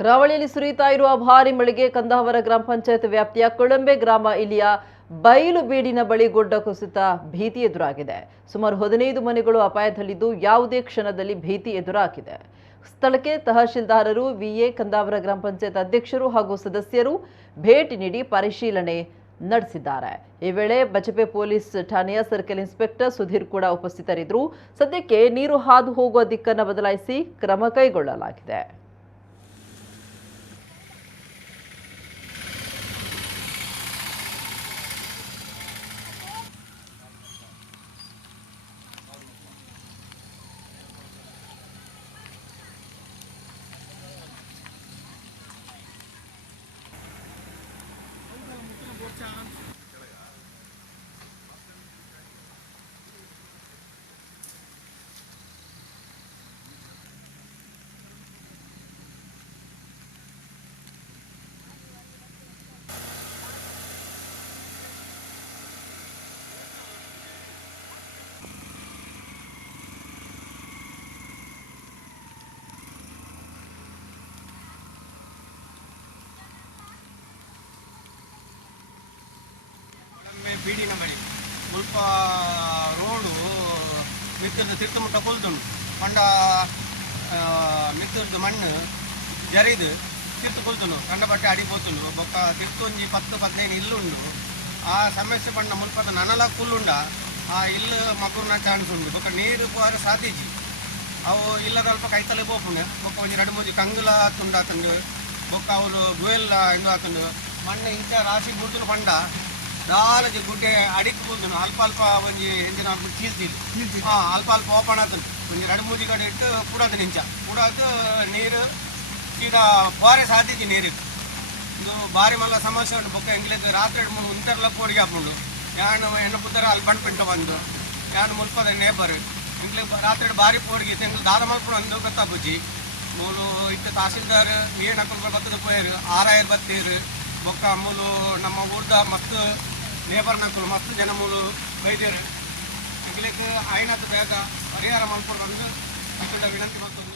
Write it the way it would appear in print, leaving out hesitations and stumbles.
ಕರಾವಳಿಯಲ್ಲಿ ಸುರಿಯುತ್ತಾ ಇರುವ ಭಾರಿ ಮಳೆಗೆ ಕಂದಾವರ ಗ್ರಾಮ ಪಂಚಾಯತ್ ವ್ಯಾಪ್ತಿಯ ಕೊಳಂಬೆ ಗ್ರಾಮ ಇಲ್ಲಿಯ ಬಯಲು ಬೀಡಿನ ಬಳಿ ಗುಡ್ಡ ಕುಸಿತ ಭೀತಿ ಎದುರಾಗಿದೆ. ಸುಮಾರು 15 ಮನೆಗಳು ಅಪಾಯದಲ್ಲಿದ್ದು ಯಾವುದೇ ಕ್ಷಣದಲ್ಲಿ ಭೀತಿ ಎದುರಾಗಿದೆ. ಸ್ಥಳಕ್ಕೆ ತಹಶೀಲ್ದಾರರು, ವಿಎ, ಕಂದಾವರ ಗ್ರಾಮ ಪಂಚಾಯತ್ ಅಧ್ಯಕ್ಷರು ಹಾಗೂ ಸದಸ್ಯರು ಭೇಟಿ ನೀಡಿ ಪರಿಶೀಲನೆ ನಡೆಸಿದ್ದಾರೆ. ಈ ವೇಳೆ ಬಚಪೆ ಪೊಲೀಸ್ ಠಾಣೆಯ ಸರ್ಕಲ್ ಇನ್ಸ್ಪೆಕ್ಟರ್ ಸುಧೀರ್ ಕೂಡ ಉಪಸ್ಥಿತರಿದ್ದರು. ಸದ್ಯಕ್ಕೆ ನೀರು ಹಾದು ಹೋಗುವ ದಿಕ್ಕನ್ನು ಬದಲಾಯಿಸಿ ಕ್ರಮ ಕೈಗೊಳ್ಳಲಾಗಿದೆ. ಬೀಡಿನ ಬಳಿ ಸ್ವಲ್ಪ ರೋಡು ಮಿತ್ತದ ತಿರ್ತುಮುಟ್ಟ ಕೊಲ್ದುಂಡು ಪಂಡ ಮಿತ್ತದ ಮಣ್ಣು ಜರಿದು ತಿರ್ತು ಕೊಲ್ತುಂಡು ಕಂಡ ಬಟ್ಟೆ ಅಡಿಪೋತುಂಡು ಬೊಕ್ಕ ತಿರ್ತೊಂಜಿ 10-15 ಇಲ್ಲುಂಡು. ಆ ಸಮಸ್ಯೆ ಪಂಡ ಮುಲ್ಪದ ನನಲ ಕುಲ್ಲುಂಡ ಆ ಇಲ್ಲು ಮಗುರ್ನ ಚಾನ್ಸ್ ಉಂಡು ಬೊಕ್ಕ ನೀರು ಪೋರ ಸಾಧಿಜಿ ಅವು ಇಲ್ಲದ ಅಲ್ಪ ಕೈತಲೆ ಪೋಪುಂಡು ಬೊಕ್ಕ ಒಂಜಿ 2-3 ಕಂಗುಲ ತುಂಡು ಆತಂಡು ಬೊಕ್ಕ ಅವರು ಗುವೆಲ್ಲ ಇಂದು ಆತಂಡು ಮಣ್ಣು ಇಂಚ ರಾಶಿ ಬುಡ್ದು ಪಂಡ ದಾಲಜಿ ಗುಡ್ಡೆ ಅಡಿಕ್ ಬಂದು ಅಲ್ಪ ಅಲ್ಪ ಒಂಜಿ ಎಂಜಿನ ಚೀಲ್ತಿಲ್ ಅಲ್ಪ ಅಲ್ಪ ಓಪನ್ ಆತನು ಒಂಜಿ 2-3 ಕಡೆ ಇಟ್ಟು ಕೂಡದು ನಿಂಚ ಕೂಡದು ನೀರು ಸೀದಾ ಬಾರೆ ಸಾಧ್ಯತೆ ನೀರಿಗೆ ಇದು ಬಾರಿ ಮಲ್ಲ ಸಮಸ್ಯೆ ಉಂಟು ಬೊಕ್ಕ ಎಂಗ್ಲಿಗೆ ರಾತ್ರಿ ಮುಂತರ್ಲ ಕೋಡಿಗೆ ಹಾಕೊಂಡು ಯಾನು ಹೆಣ್ಣು ಪುತ್ತರ ಅಲ್ಲಿ ಬಂಡು ಪಿಂಟು ಬಂದು ಯಾನು ಮುಲ್ಪದ ನೇಬರ್ ಎಂಗ್ಲಿಗೆ ರಾತ್ರಿ ಬಾರಿ ಪೋಡಿಗೆ ಎಂಗ್ಲು ದಾದ ಮಲ್ಕೊಂಡು ಅಂದು ಗೊತ್ತಾಗುಜಿ ಮೂಲು ಇತ್ತು ತಹಸೀಲ್ದಾರ್ ಏನು ಹಾಕೊಂಡು ಬತ್ತದ ಪೋಯರು ಆರಾಯರು ಬತ್ತೀರು ಬೊಕ್ಕ ಮೂಲು ನಮ್ಮ ಊರ್ದ ಮಸ್ತ್ ಲೇಬರ್ ನಕಲು ಮಸ್ತ್ ಜನ ಮೂಲು ಬೈದೇರು ಎಂಗ್ಲಿಕ್ಕೆ ಆಯ್ನದ್ದು ಬೇಗ ಪರಿಹಾರ ಮಾಡ್ಕೊಂಡು ಬಂದು ವಿನಂತಿ ಮಾಡ್ತದೆ.